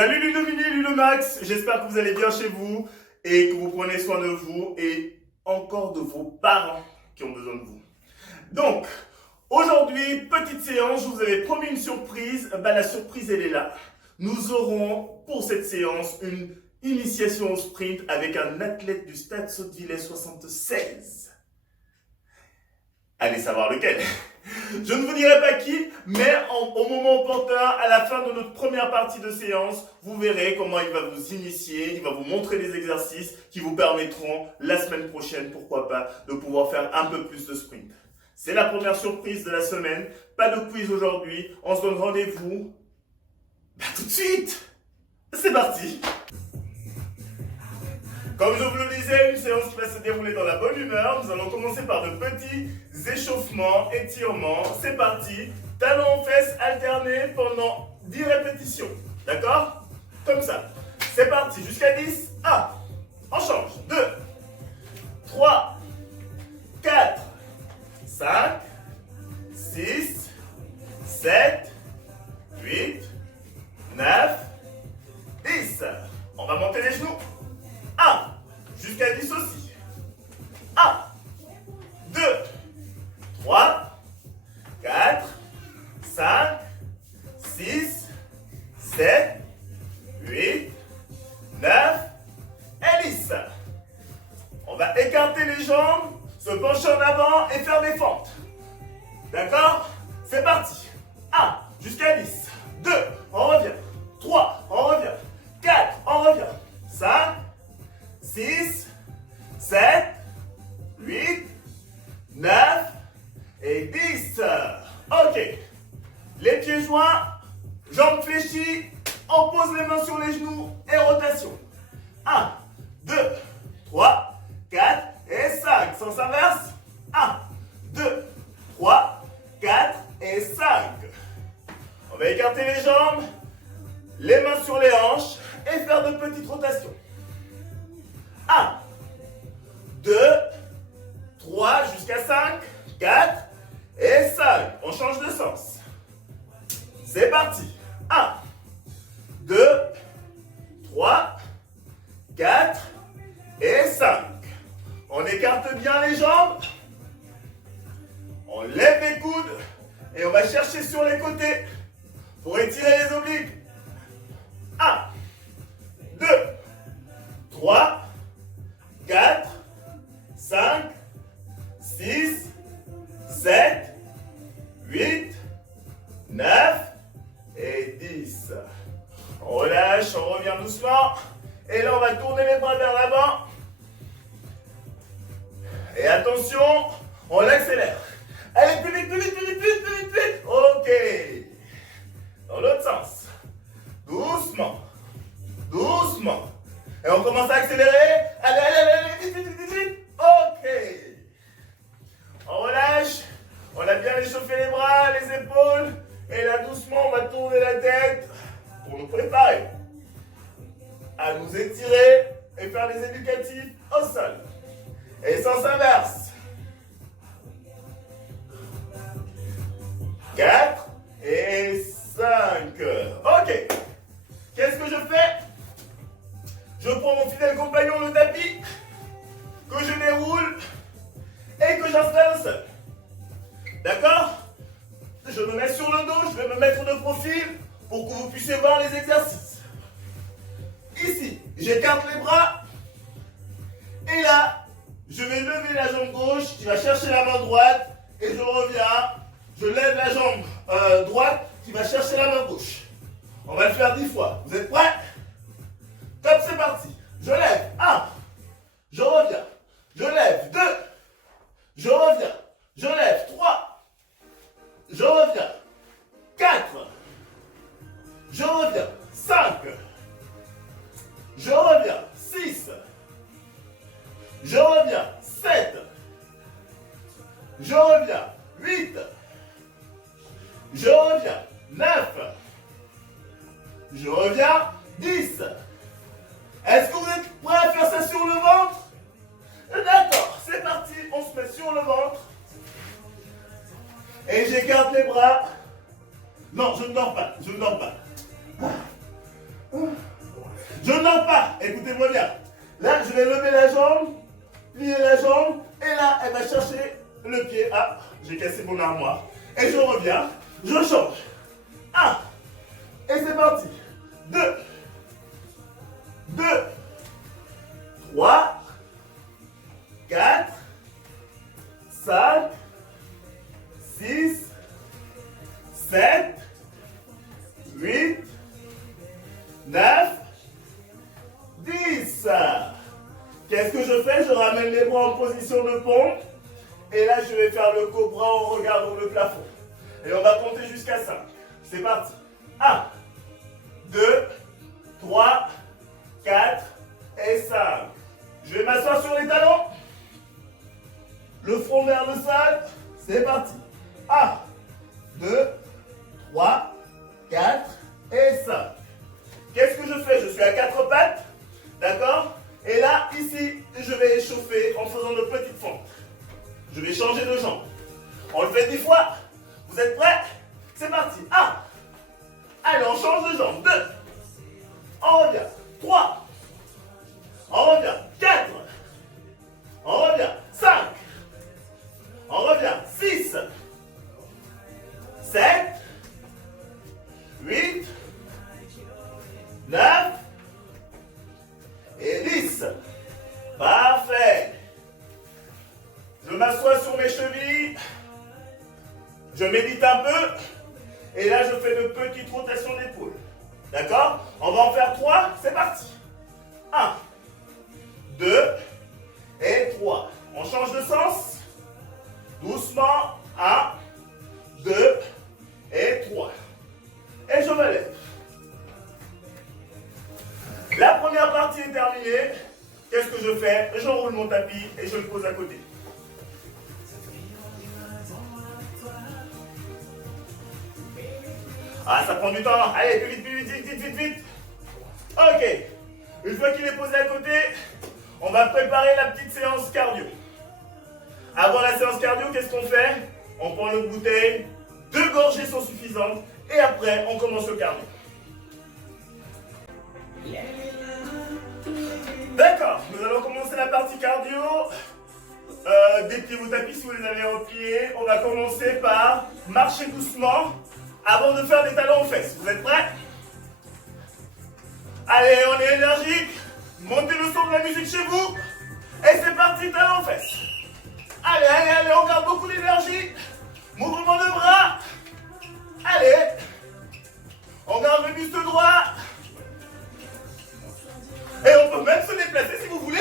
Salut Ludomini, Ludomax, j'espère que vous allez bien chez vous et que vous prenez soin de vous et encore de vos parents qui ont besoin de vous. Donc, aujourd'hui, petite séance, je vous avais promis une surprise, la surprise elle est là. Nous aurons pour cette séance une initiation au sprint avec un athlète du Stade Sottevillers 76. Allez savoir lequel. Je ne vous dirai pas qui, mais au moment opportun, à la fin de notre première partie de séance, vous verrez comment il va vous initier, il va vous montrer des exercices qui vous permettront la semaine prochaine, pourquoi pas, de pouvoir faire un peu plus de sprint. C'est la première surprise de la semaine, pas de quiz aujourd'hui, on se donne rendez-vous tout de suite. C'est parti. Comme je vous le disais, une séance qui va se dérouler dans la bonne humeur. Nous allons commencer par de petits échauffements, étirements. C'est parti. Talons aux fesses alternés pendant 10 répétitions. D'accord? Comme ça. C'est parti. Jusqu'à 10. 1. On change. 2. 3. 4. 5. 6. 7. 8. 9. 10. On va monter les genoux. 1, jusqu'à 10 aussi. 1, 2, 3, 4, 5, 6, 7, 8, 9 et 10. On va écarter les jambes, se pencher en avant et faire des fentes. D'accord? C'est parti. 1, jusqu'à 10. 2, on revient. 3, on revient. 4, on revient. 5, 6, 7, 8, 9 et 10. Ok. Les pieds joints, jambes fléchies, on pose les mains sur les genoux et rotation. 1, 2, 3, 4 et 5. Sens inverse. 1, 2, 3, 4 et 5. On va écarter les jambes, les mains sur les hanches et faire de petites rotations. 1, 2, 3, jusqu'à 5, 4 et 5. On change de sens. C'est parti. 1, 2, 3, 4 et 5. On écarte bien les jambes. On lève les coudes et on va chercher sur les côtés pour étirer les obliques. 1, 2, 3, 4, 5, 6, 7, 8, 9 et 10. On relâche, on revient doucement. Et là, on va tourner les bras vers l'avant. Et attention, on l'accélère. Allez, plus vite, plus vite, plus vite, plus vite, plus vite, plus vite. Ok. Dans l'autre sens. Doucement. Doucement. Et on commence à accélérer. Allez, allez, allez, vite, vite, vite, vite. Ok. On relâche. On a bien échauffé les bras, les épaules. Et là, doucement, on va tourner la tête pour nous préparer à nous étirer et faire les éducatifs au sol. Et sens inverse. 4 et 5. Ok. Qu'est-ce que je fais? Je prends mon fidèle compagnon, le tapis, que je déroule et que j'installe au sol. D'accord? Je me mets sur le dos, je vais me mettre de profil pour que vous puissiez voir les exercices. Ici, j'écarte les bras et là, je vais lever la jambe gauche qui va chercher la main droite et je reviens, je lève la jambe droite qui va chercher la main gauche. On va le faire 10 fois. Vous êtes prêts? Top, c'est parti. Je lève. 1. Je reviens. Je lève. 2. Je reviens. Je lève. 3. Je reviens. 4. Je reviens. 5. Je reviens. 6. Je reviens. 7. Je reviens. 8. Je reviens. 9. Je reviens. 10. Est-ce que vous êtes prêts à faire ça sur le ventre? D'accord, c'est parti, on se met sur le ventre. Et j'écarte les bras. Non, je ne dors pas, je ne dors pas. Là, je vais lever la jambe, plier la jambe, et là, elle va chercher le pied. Ah, j'ai cassé mon armoire. Et je reviens, je change. 1. Et c'est parti. 2. 2. 3. 4. 5. 6. 7. 8. 9. 10. Qu'est-ce que je fais? Je ramène les bras en position de pompe. Et là, je vais faire le cobra en regardant le plafond. Et on va compter jusqu'à 5. C'est parti. 1, 2, 3, 4 et 5. Je vais m'asseoir sur les talons. Le front vers le sol. C'est parti. 1, 2, 3, 4 et 5. Qu'est-ce que je fais? Je suis à 4 pattes. D'accord? Et là, ici, je vais échauffer en faisant de petites fentes. Je vais changer de jambe. On le fait 10 fois. Vous êtes prêts? C'est parti. 1. Allez, on change de jambe. 2. On revient. 3. On revient. 4. On revient. 5. On revient. 6. 7. 8. 9. Et 10. Parfait. Je m'assois sur mes chevilles. Je médite un peu. Et là, je fais de petites rotations d'épaule. D'accord? On va en faire 3. C'est parti. 1, 2 et 3. On change de sens. Doucement. 1, 2 et 3. Et je me lève. La première partie est terminée. Qu'est-ce que je fais? Je roule mon tapis et je le pose à côté. Ah, ça prend du temps. Allez, plus vite, plus vite, vite, vite, vite. Ok. Une fois qu'il est posé à côté, on va préparer la petite séance cardio. Avant la séance cardio, qu'est-ce qu'on fait? On prend notre bouteille, 2 gorgées sont suffisantes, et après, on commence le cardio. D'accord, nous allons commencer la partie cardio. Dépliez vos tapis si vous les avez au pied. On va commencer par marcher doucement avant de faire des talons aux fesses. Vous êtes prêts? Allez, on est énergique. Montez le son de la musique chez vous. Et c'est parti, talons aux fesses. Allez, allez, allez, on garde beaucoup d'énergie. Mouvement de bras. Allez. On garde le buste droit. Et on peut même se déplacer si vous voulez.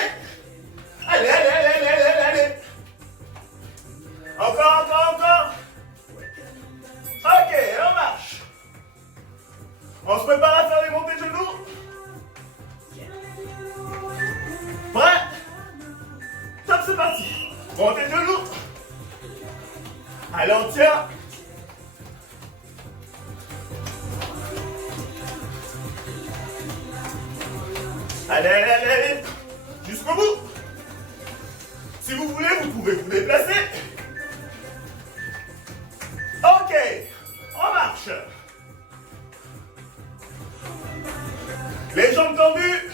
Allez, allez, allez, allez, allez, allez, allez. Encore, encore, encore. Ok, on marche. On se prépare à faire les montées de genoux. Prêt? Top, c'est parti. Montée de genoux. Allez, on tient. Allez, allez, allez, allez. Jusqu'au bout. Si vous voulez, vous pouvez vous déplacer. Ok, on marche. Les jambes tendues.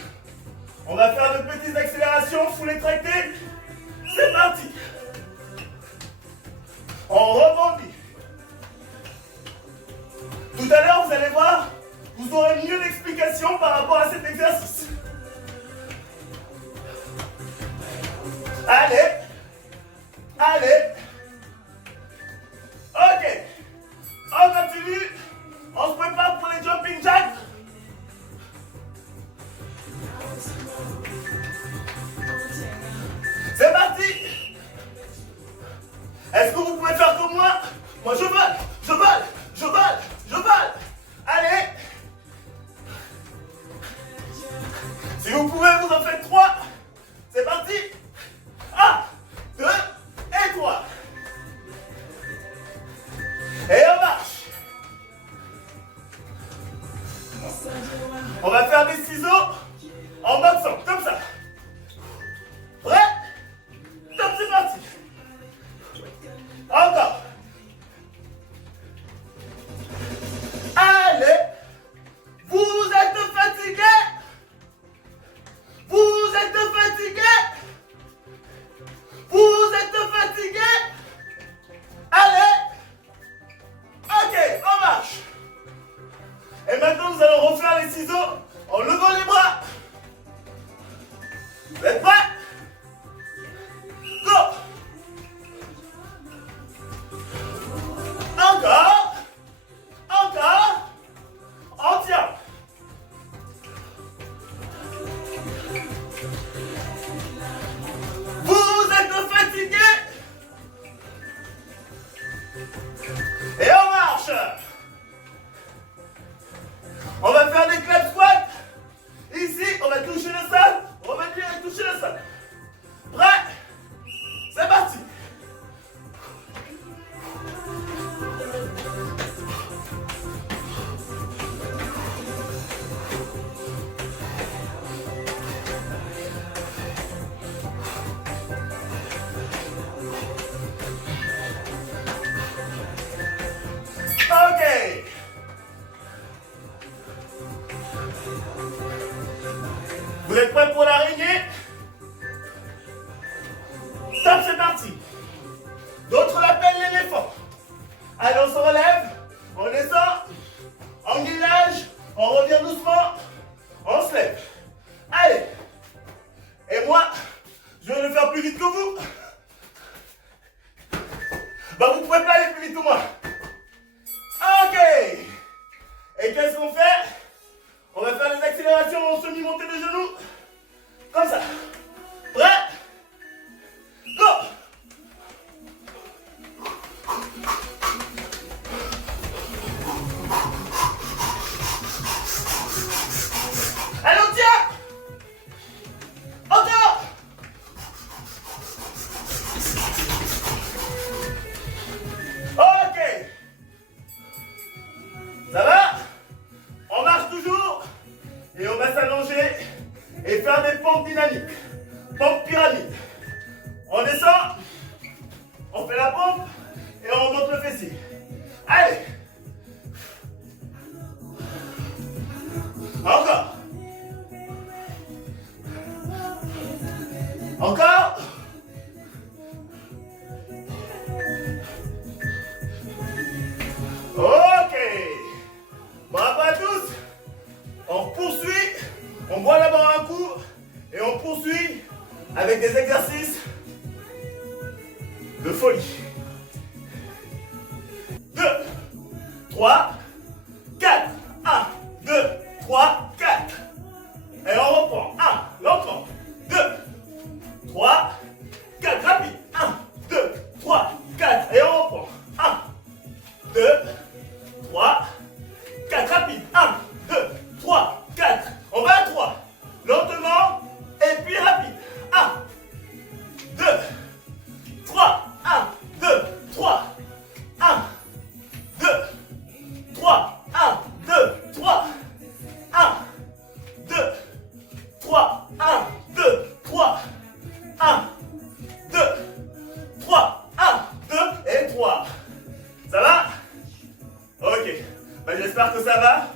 On va faire de petites accélérations, full étracté. C'est parti. On rebondit. Tout à l'heure, vous allez voir, vous aurez mieux d'explications par rapport à cet exercice. Allez. Allez. Ok. On continue. On se prépare pour les jumping jacks. C'est parti. Est-ce que vous pouvez faire comme moi? Moi je vole, je vole, je vole, je vole. Allez. marche. On va faire des clap squats. Ici, on va toucher le sol. Revenir et toucher le sol. Prêt? C'est parti. Ok. Vous êtes prêts pour l'araignée? Top, c'est parti. D'autres l'appellent l'éléphant. Allez, on se relève, on descend, en guinage, on revient doucement, on se lève. Allez. Et moi, je vais le faire plus vite que vous. Bah, vous ne pouvez pas aller plus vite que moi. Ok. Et qu'est-ce qu'on fait? On va faire des accélérations en semi-montée de genoux. Comme ça. Prêt? Go! Allez, on tient! Encore! Ok. Ça va? On marche toujours et on va s'allonger et faire des pompes dynamiques. Pompe pyramide. On descend, on fait la pompe et on remonte le fessier. Allez. Encore. Encore. Ok. Bravo à tous. On poursuit. On boit d'abord un coup et on poursuit avec des exercices de folie. 2, 3, 4. 1, 2, 3, 4. Et on reprend. 1, lentement. 2, 3, 4. Rapide. 1, 2, 3, 4. Et on reprend. 1, 2, 3, 4. Rapide. 1, 2, 3, 4. On va à 3. Lentement. Et puis rapide. 1, 2, 3. 1, 2, 3. 1, 2, 3. 1, 2, 3. 1, 2, 3. 1, 2, 3. 1, 2, 3. 1, 2 et 3. Ça va? Ok. Ben, j'espère que ça va.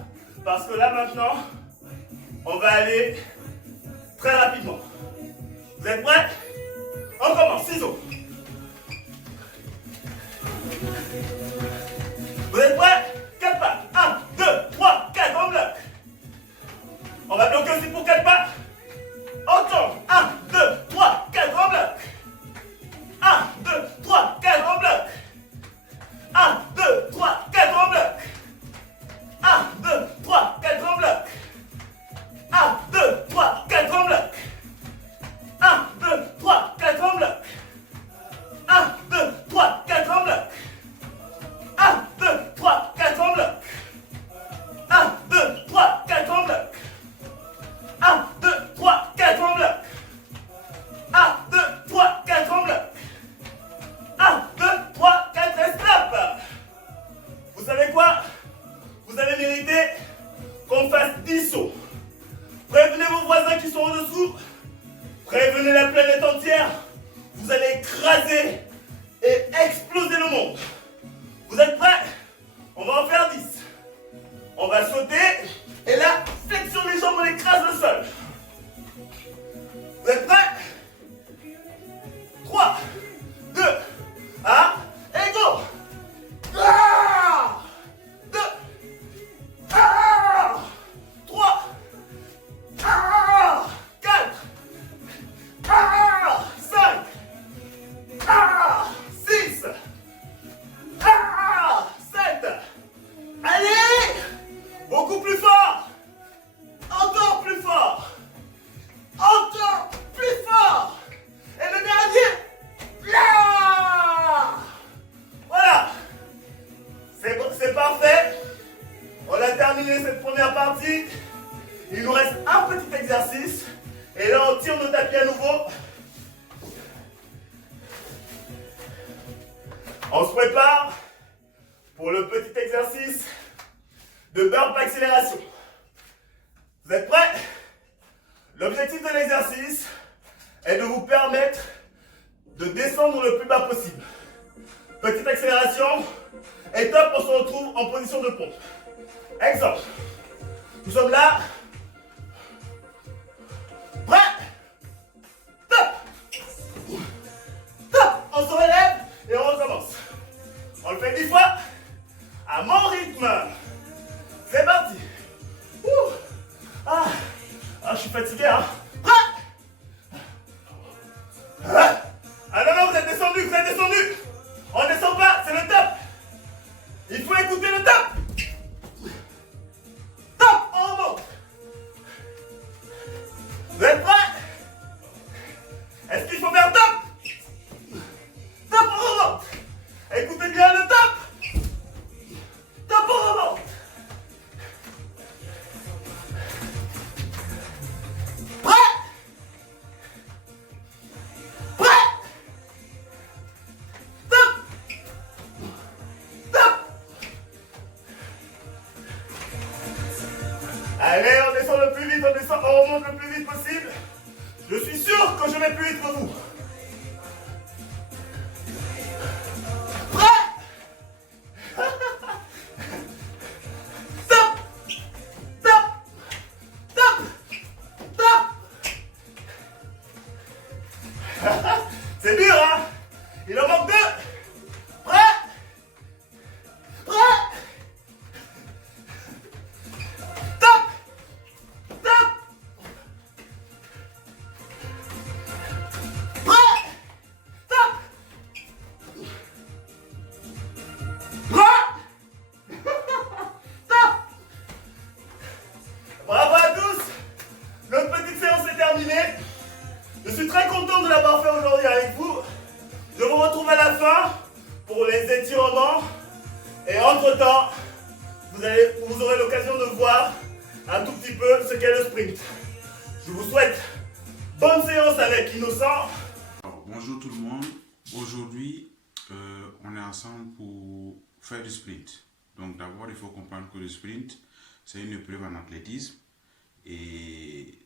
Parce que là maintenant, on va aller très rapidement. Vous êtes prêts? On commence. Ciseaux. Vous êtes prêts? 4 pas. 1, 2, 3, 4. On bloque. On va bloquer aussi pour 4 pas. On tombe. 1, 2, 3, 4. On bloque. 1, 2, 3, 4. On bloque. 1, 2, 3, 4. On bloque. 1, 2, 3, 4. On bloque. 1, 2, 3, 4. On bloque. 1, 2, 3, 4. On bloque. 1, 2, 3, 4. On bloque. 1, 2, 3, 4. On bloque. 1, 2, 3, 4. On bloque. 1, 2, 3, 4. On bloque. 1, 2, 3, 4. On bloque. 1, 2, 3, 4 et stop. Vous savez quoi? Vous allez mériter qu'on fasse 10 sauts. Prévenez vos voisins qui sont au-dessous. Prévenez la planète entière. Vous allez écraser et exploser le monde. Vous êtes prêts? On va en faire 10. On va sauter. Et là, flexion les jambes, on écrase le sol. Vous êtes prêts? 3, 2, 1, et go! 2, 3, 4, 5, 6, 7. Allez! Beaucoup plus fort! Encore plus fort! On se prépare pour le petit exercice de burp accélération. Vous êtes prêts? L'objectif de l'exercice est de vous permettre de descendre le plus bas possible. Petite accélération et top, on se retrouve en position de pompe. Exemple. Nous sommes là. Prêt? Top! Top! On se relève et on recommence. On le fait 10 fois à mon rythme. C'est parti. Ouh. Ah, je suis fatigué, hein. Prêt? Ah non, non, vous êtes descendu, vous êtes descendu. On ne descend pas, c'est le top. Il faut écouter le top. Top, on remonte. Vous êtes prêts? Est-ce qu'il faut faire top? Top, on remonte. Écoutez bien le top. Top, on remonte. Prêt? Prêt? Top. Top. Allez, on descend le plus vite, on descend, on remonte le plus vite possible. Je suis sûr que je vais plus vite que vous. C'est dur, hein? Il en manque deux. Prêt? Prêt? Top! Top! Prêt? Top! Prêt? Top! Bravo à tous! Notre petite séance est terminée. Je suis très content de l'avoir fait aujourd'hui avec vous. Je vous retrouve à la fin pour les étirements. Et entre-temps, vous aurez l'occasion de voir un tout petit peu ce qu'est le sprint. Je vous souhaite bonne séance avec Innocent. Alors, bonjour tout le monde. Aujourd'hui, on est ensemble pour faire du sprint. Donc d'abord, il faut comprendre que le sprint, c'est une épreuve en athlétisme. Et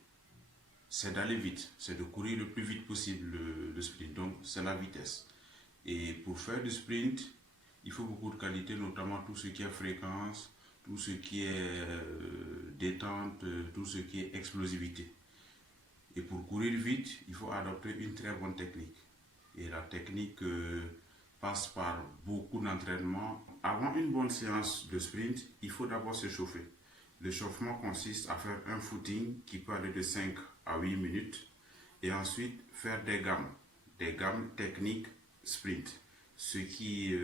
c'est d'aller vite, c'est de courir le plus vite possible le sprint, donc c'est la vitesse. Et pour faire du sprint, il faut beaucoup de qualités, notamment tout ce qui est fréquence, tout ce qui est détente, tout ce qui est explosivité. Et pour courir vite, il faut adopter une très bonne technique. Et la technique passe par beaucoup d'entraînement. Avant une bonne séance de sprint, il faut d'abord se chauffer. L'échauffement consiste à faire un footing qui peut aller de 5 à 8 minutes et ensuite faire des gammes techniques sprint. Ce qui,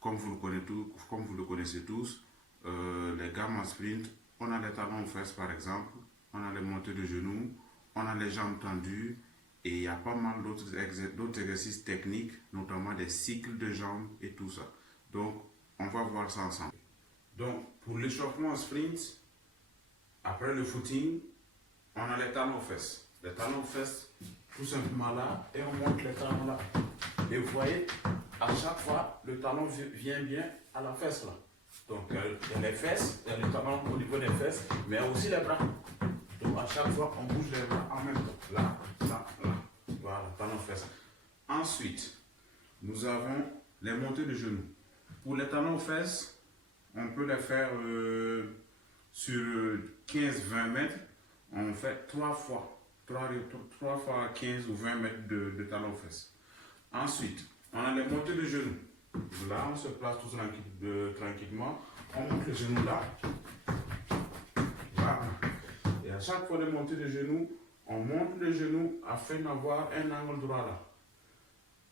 comme vous le connaissez tous, les gammes en sprint, on a les talons aux fesses par exemple, on a les montées de genoux, on a les jambes tendues et il y a pas mal d'autres exercices techniques, notamment des cycles de jambes et tout ça. Donc, on va voir ça ensemble. Donc, pour l'échauffement sprint, après le footing, on a les talons aux fesses. Les talons aux fesses, tout simplement là, et on monte les talons là. Et vous voyez, à chaque fois, le talon vient bien à la fesse là. Donc, il y a les fesses, il y a les talons au niveau des fesses, mais il y a aussi les bras. Donc, à chaque fois, on bouge les bras en même temps. Là, là, là. Voilà, talons aux fesses. Ensuite, nous avons les montées de genoux. Pour les talons aux fesses, on peut les faire sur 15-20 mètres. On fait 3 fois 15 ou 20 mètres de talons aux fesses. Ensuite, on a les montées de genoux. Là, on se place tout tranquillement. On monte les genoux là. Voilà. Et à chaque fois de montée de genoux, on monte les genoux afin d'avoir un angle droit là.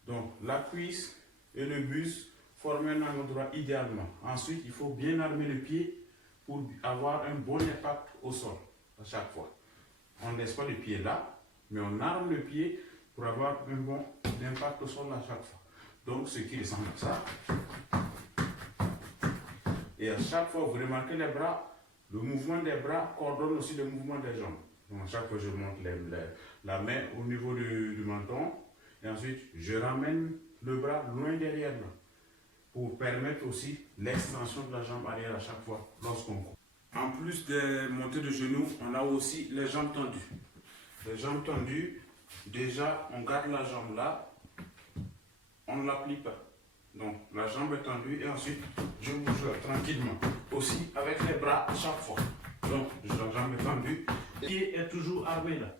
Donc, la cuisse et le buste forment un angle droit idéalement. Ensuite, il faut bien armer le pied pour avoir un bon impact au sol à chaque fois. On ne laisse pas le pied là, mais on arme le pied pour avoir un bon impact au sol à chaque fois. Donc, ce qui ressemble à ça. Et à chaque fois, vous remarquez les bras, le mouvement des bras coordonne aussi le mouvement des jambes. Donc, à chaque fois, je monte la main au niveau du menton. Et ensuite, je ramène le bras loin derrière là. pour permettre aussi l'extension de la jambe arrière à chaque fois lorsqu'on court. En plus des montées de genoux, on a aussi les jambes tendues. Les jambes tendues, déjà on garde la jambe là, on ne la plie pas. Donc la jambe est tendue et ensuite je bouge tranquillement. Aussi avec les bras à chaque fois. Donc la jambe est tendue, le pied est toujours armé là.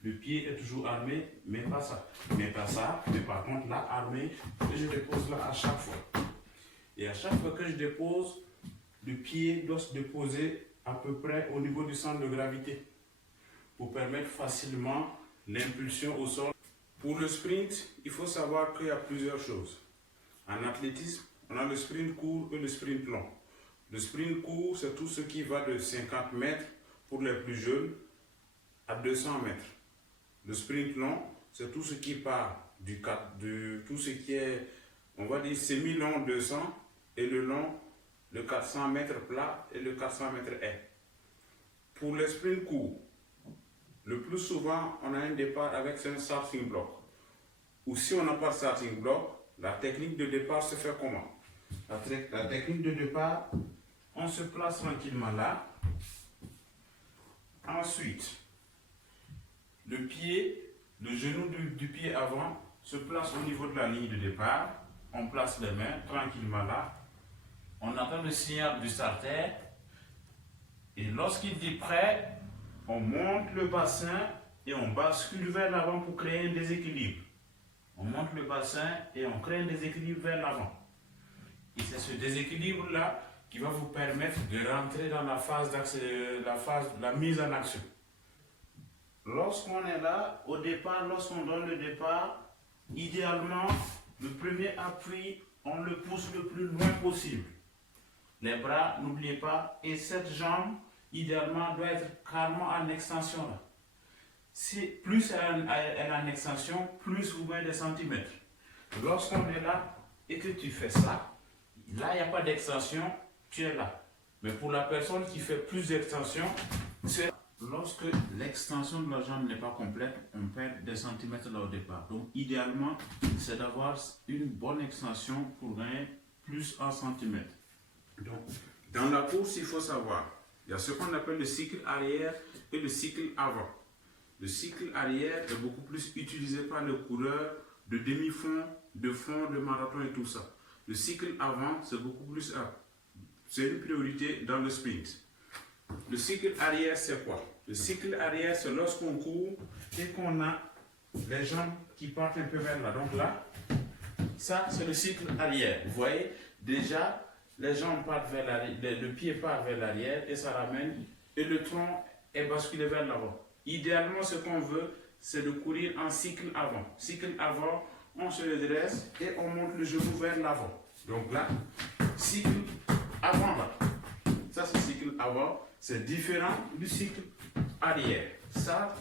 Le pied est toujours armé, mais pas ça. Mais pas ça, mais par contre là armé, que je dépose là à chaque fois. Et à chaque fois que je dépose, le pied doit se déposer à peu près au niveau du centre de gravité pour permettre facilement l'impulsion au sol. Pour le sprint, il faut savoir qu'il y a plusieurs choses. En athlétisme, on a le sprint court et le sprint long. Le sprint court, c'est tout ce qui va de 50 mètres pour les plus jeunes à 200 mètres. Le sprint long, c'est tout ce qui part tout ce qui est, on va dire, semi-long 200 et le long, le 400 mètres plat et le 400 mètres haie. Pour les sprints courts, le plus souvent, on a un départ avec un starting block. Ou si on n'a pas de starting block, la technique de départ se fait comment? La technique de départ, on se place tranquillement là. Ensuite, le genou du pied avant se place au niveau de la ligne de départ. On place les mains tranquillement là. On attend le signal du starter. Et lorsqu'il dit prêt, on monte le bassin et on bascule vers l'avant pour créer un déséquilibre. On monte le bassin et on crée un déséquilibre vers l'avant. Et c'est ce déséquilibre-là qui va vous permettre de rentrer dans la phase de la mise en action. Lorsqu'on est là, au départ, lorsqu'on donne le départ, idéalement, le premier appui, on le pousse le plus loin possible. Les bras, n'oubliez pas, et cette jambe, idéalement, doit être carrément en extension là. Plus elle est en extension, plus vous mettez des centimètres. Lorsqu'on est là et que tu fais ça, là, il n'y a pas d'extension, tu es là. Mais pour la personne qui fait plus d'extension, c'est lorsque l'extension de la jambe n'est pas complète, on perd des centimètres là au départ. Donc, idéalement, c'est d'avoir une bonne extension pour gagner plus en centimètres. Donc, dans la course, il faut savoir, il y a ce qu'on appelle le cycle arrière et le cycle avant. Le cycle arrière est beaucoup plus utilisé par le coureur de demi-fond, de fond, de marathon et tout ça. Le cycle avant, c'est beaucoup plus, c'est une priorité dans le sprint. Le cycle arrière, c'est quoi? Le cycle arrière, c'est lorsqu'on court et qu'on a les jambes qui partent un peu vers là. Donc là, ça, c'est le cycle arrière. Vous voyez, déjà, les jambes partent vers l'arrière, le pied part vers l'arrière et ça ramène, et le tronc est basculé vers l'avant. Idéalement, ce qu'on veut, c'est de courir en cycle avant. Cycle avant, on se redresse et on monte le genou vers l'avant. Donc là, cycle avant là. Ça, c'est cycle avant. C'est différent du cycle arrière. Ça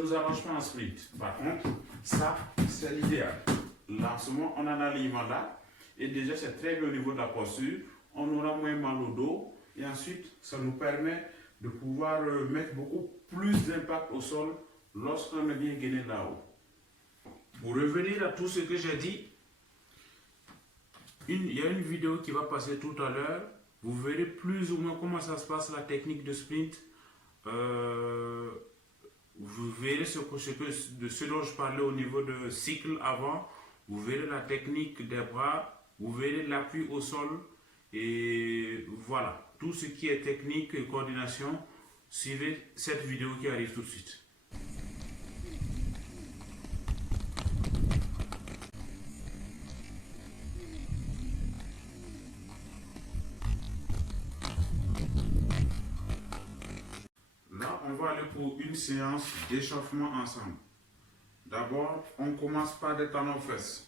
nous arrange pas en sprint. Par contre, ça, c'est l'idéal. Lancement, on a l'alignement là. Et déjà, c'est très bien au niveau de la posture. On aura moins mal au dos. Et ensuite, ça nous permet de pouvoir mettre beaucoup plus d'impact au sol lorsqu'on est bien gainé là-haut. Pour revenir à tout ce que j'ai dit, il y a une vidéo qui va passer tout à l'heure. Vous verrez plus ou moins comment ça se passe la technique de sprint. Vous verrez ce dont je parlais au niveau de cycle avant. Vous verrez la technique des bras. Vous verrez l'appui au sol. Et voilà. Tout ce qui est technique et coordination, suivez cette vidéo qui arrive tout de suite. Là, on va aller pour une séance d'échauffement ensemble. D'abord, on commence par des talons-fesses.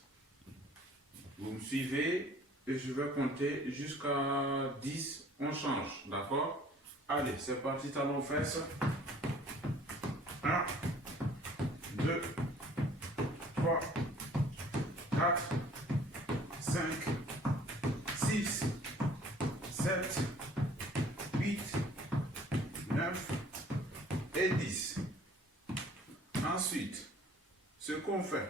Vous me suivez et je vais compter jusqu'à 10. On change, d'accord? Allez, c'est parti, talons-fesses. 1, 2, 3, 4, 5, 6, 7, 8, 9 et 10. Ensuite, ce qu'on fait,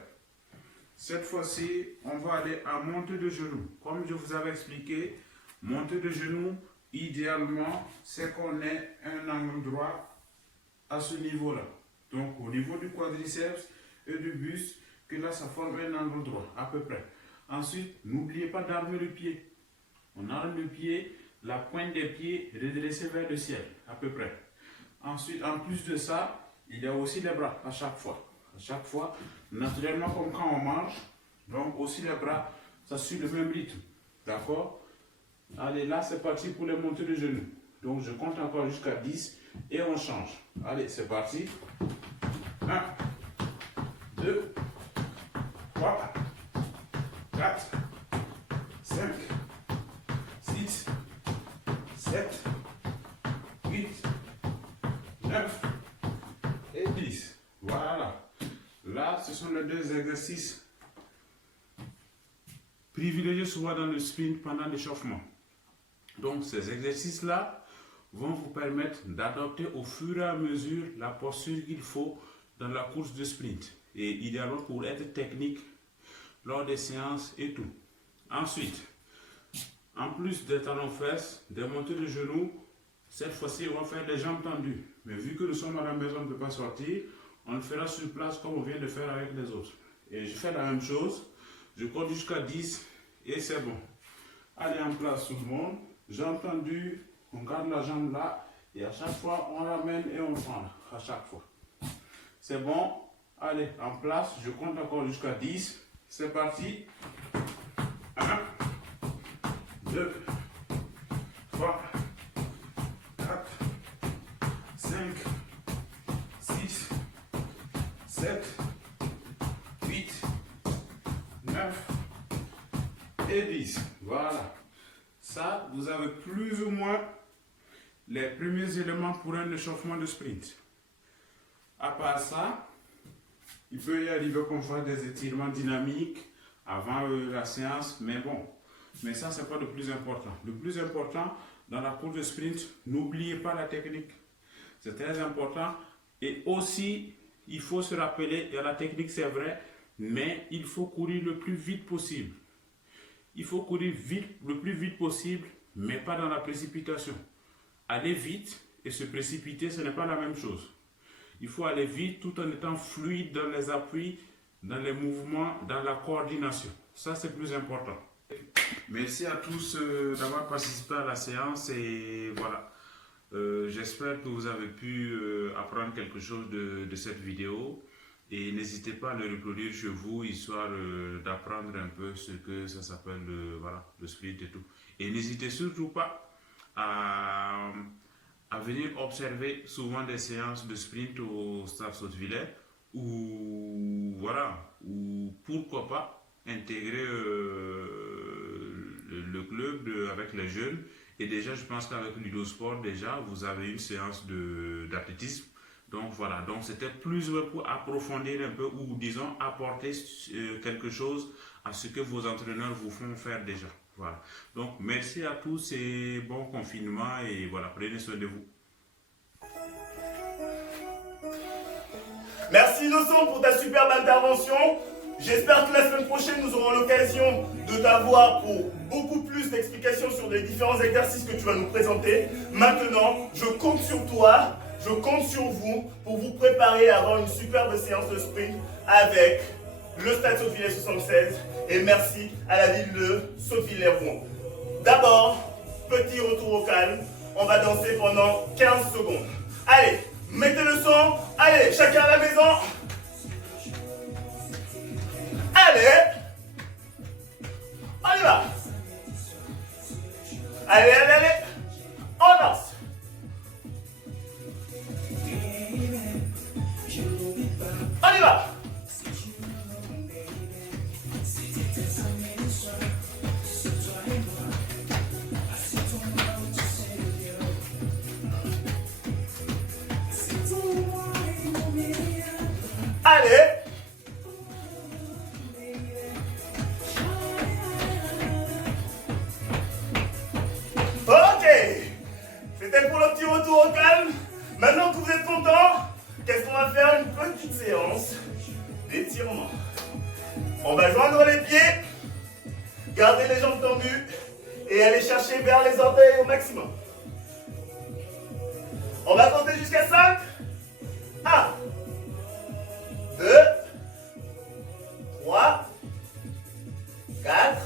Cette fois-ci, on va aller en montée de genoux. Comme je vous avais expliqué, montée de genoux, idéalement, c'est qu'on ait un angle droit à ce niveau-là. Donc, au niveau du quadriceps et du buste, que là, ça forme un angle droit, à peu près. Ensuite, n'oubliez pas d'armer le pied. On arme le pied, la pointe des pieds redressée vers le ciel, à peu près. Ensuite, en plus de ça, il y a aussi les bras à chaque fois. À chaque fois, naturellement, comme quand on marche, donc aussi les bras, ça suit le même rythme. D'accord? Allez, là, c'est parti pour les montées de genoux. Donc, je compte encore jusqu'à 10 et on change. Allez, c'est parti. 1, 2, 3, 4, 5, 6, 7, 8, 9 et 10. Voilà. Là, ce sont les deux exercices privilégiés souvent dans le sprint pendant l'échauffement. Donc, ces exercices-là vont vous permettre d'adopter au fur et à mesure la posture qu'il faut dans la course de sprint. Et idéalement pour être technique lors des séances et tout. Ensuite, en plus des talons-fesses, des montées de genoux, cette fois-ci, on va faire des jambes tendues. Mais vu que nous sommes à la maison, on ne peut pas sortir, on le fera sur place comme on vient de faire avec les autres. Et je fais la même chose. Je compte jusqu'à 10 et c'est bon. Allez en place tout le monde. Jambes tendues, on garde la jambe là. Et à chaque fois, on ramène et on prend là. À chaque fois. C'est bon. Allez, en place. Je compte encore jusqu'à 10. C'est parti. 1, 2, 3, 4, 5, 6, 7, 8, 9 et 10. Voilà. Ça, vous avez plus ou moins les premiers éléments pour un échauffement de sprint. À part ça, il peut y arriver qu'on fasse des étirements dynamiques avant la séance, mais bon. Mais ça, c'est pas le plus important. Le plus important, dans la course de sprint, n'oubliez pas la technique. C'est très important. Et aussi, il faut se rappeler, il y a la technique, c'est vrai, mais il faut courir le plus vite possible. Il faut courir vite, le plus vite possible, mais pas dans la précipitation. Aller vite et se précipiter, ce n'est pas la même chose. Il faut aller vite tout en étant fluide dans les appuis, dans les mouvements, dans la coordination. Ça, c'est plus important. Merci à tous d'avoir participé à la séance et voilà. J'espère que vous avez pu apprendre quelque chose de cette vidéo. Et n'hésitez pas à le reproduire chez vous, histoire d'apprendre un peu ce que ça s'appelle voilà, le sprint et tout. Et n'hésitez surtout pas à venir observer souvent des séances de sprint au Stade Sottevillers ou voilà, ou pourquoi pas intégrer le club avec les jeunes. Et déjà, je pense qu'avec Ludosport, déjà, vous avez une séance d'athlétisme. Donc voilà, donc c'était plus pour approfondir un peu ou disons apporter quelque chose à ce que vos entraîneurs vous font faire déjà. Voilà. Donc merci à tous et bon confinement et voilà, prenez soin de vous. Merci Innocent pour ta superbe intervention. J'espère que la semaine prochaine, nous aurons l'occasion de t'avoir pour beaucoup plus d'explications sur les différents exercices que tu vas nous présenter. Maintenant, je compte sur toi. Je compte sur vous pour vous préparer à avoir une superbe séance de sprint avec le Stade Sottevillers 76 et merci à la ville de Sottevillers-Rouen. D'abord, petit retour au calme, on va danser pendant 15 secondes. Allez, mettez le son, allez, chacun à la maison. Allez, on y va. Allez, allez, allez, on danse. On y va. Allez. Ok. C'était pour le petit retour au calme. Maintenant que vous êtes contents, qu'est-ce qu'on va faire? Une petite séance d'étirement. On va joindre les pieds, garder les jambes tendues et aller chercher vers les orteils au maximum. On va compter jusqu'à 5. 1, 2, 3, 4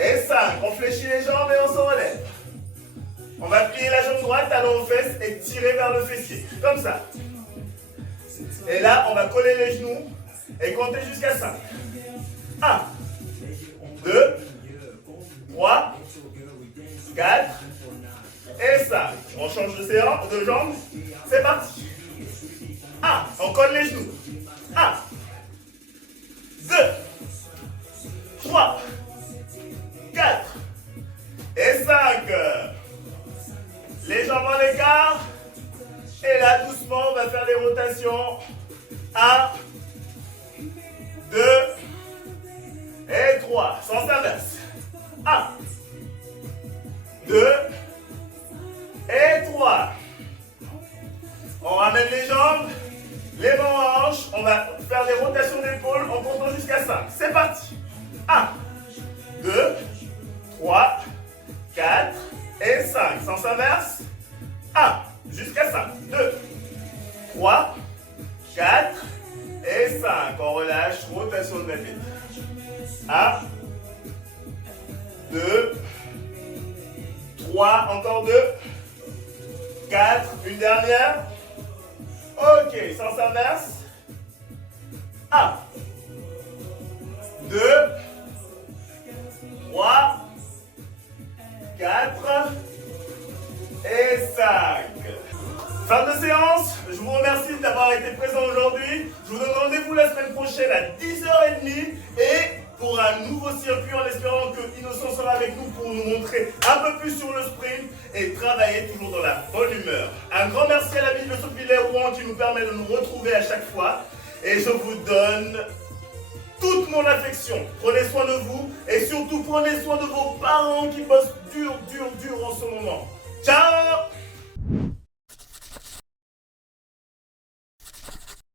et 5. On fléchit les jambes et on se relève. On va plier la jambe droite, talon aux fesses et tirer vers le fessier. Comme ça. Et là, on va coller les genoux et compter jusqu'à 5. 1, 2, 3, 4 et 5. On change de jambe. C'est parti. 1, on colle les genoux. 1, 2, 3, 4 et 5. Les jambes en écart. Et là, doucement, on va faire des rotations. 1, 2 et 3. Sans s'inverse. 1, 2 et 3. On ramène les jambes, les mains en hanches. On va faire des rotations d'épaule en comptant jusqu'à 5. C'est parti. 1, 2, 3, 4 et 5. Sans s'inverse. 1, jusqu'à 5. 2, 3, 4 et 5. On relâche. Rotation de la tête. 1, 2, 3, encore 2, 4, une dernière. Ok, sans s'inverse. 1, 2, 3, 4 et 5. Fin de séance, je vous remercie d'avoir été présent aujourd'hui. Je vous donne rendez-vous la semaine prochaine à 10h30 et pour un nouveau circuit en espérant que Innocent sera avec nous pour nous montrer un peu plus sur le sprint et travailler toujours dans la bonne humeur. Un grand merci à la ville de Sotteville-lès-Rouen qui nous permet de nous retrouver à chaque fois et je vous donne toute mon affection. Prenez soin de vous et surtout prenez soin de vos parents qui bossent dur en ce moment. Ciao!